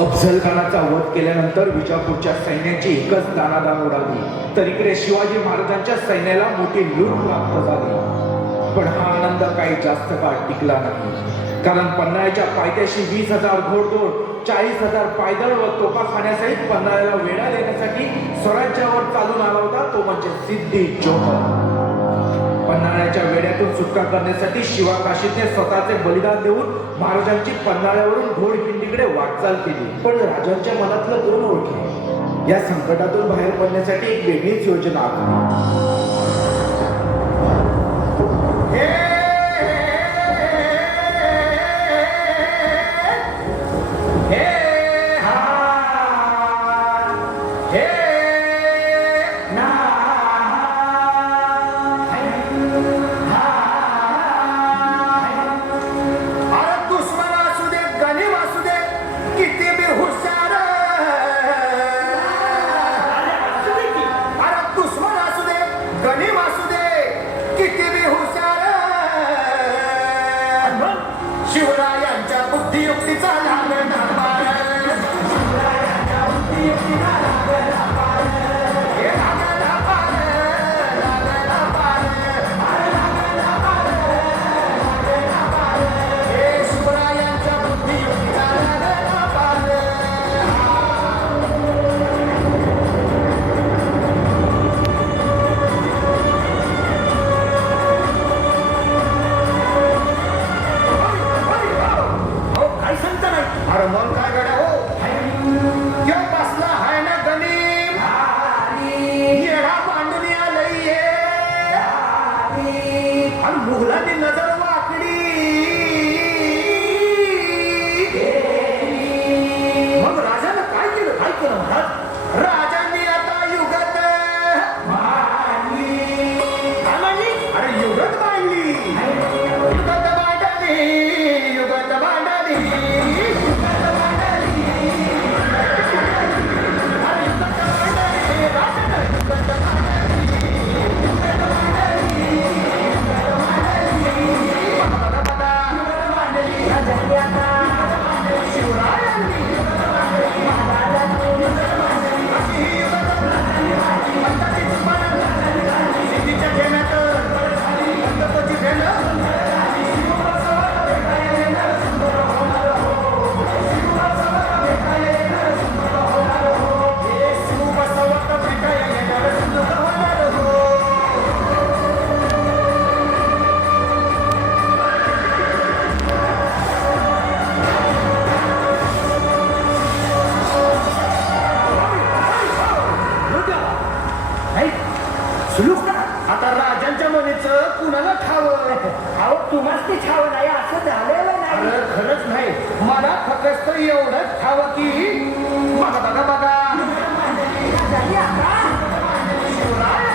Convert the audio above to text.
अफझल खानाचा वध केल्यानंतर विजापूरच्या सैन्याची एकच दाणादाण उडाली, तर इकडे शिवाजी महाराजांच्या सैन्याला मोठी लूट प्राप्त झाली. पण हा आनंद काही जास्त काळ टिकला नाही, कारण पन्हाळ्याच्या पायथ्याशी 20,000 घोडदौड, 40,000 पायदळ व तोफाखान्यासहित पन्हाळ्याला वेढा देण्यासाठी स्वराज्यावर चालून आला होता तो म्हणजे सिद्धी जोहर. पन्हाळ्याच्या वेड्यातून सुटका करण्यासाठी शिवाकाशीने स्वतःचे बलिदान देऊन महाराजांची पन्हाळ्यावरून घोडखिंडीकडे वाटचाल केली. पण राजांच्या मनातलं कोण ओळखे? या संकटातून बाहेर पडण्यासाठी एक वेगळीच योजना आखली. शिवरायांच्या बुद्धियुक्तीचा लागला पार, शिवरायांच्या बुद्धियुक्तीचा लागला पार, हे लागला पार, लागला पार, लागला पार, लागला पार, हे शिवरायांच्या बुद्धियुक्तीचा लागला पार. अरे मग काय गड्या हो, यो बसला हाय ना गणिम, येडा मांडून आलंय आणि मुघलांनी नजर वाकडी. मग राजानं काय केलं? काय केलं महाराज? राजांनी आता युगत मांडली. काय मांडली? अरे युगत मांडली, युगत मांडली, युगत मांडली. आता राजांच्या मनीचं कुणाला ठावं? अहो तुम्हाला ते छाव नाही असं झालेलं नाही. अरे खरंच नाही, मला फक्त एवढंच ठावं की बघा बघा बघा झाली आता शिवराय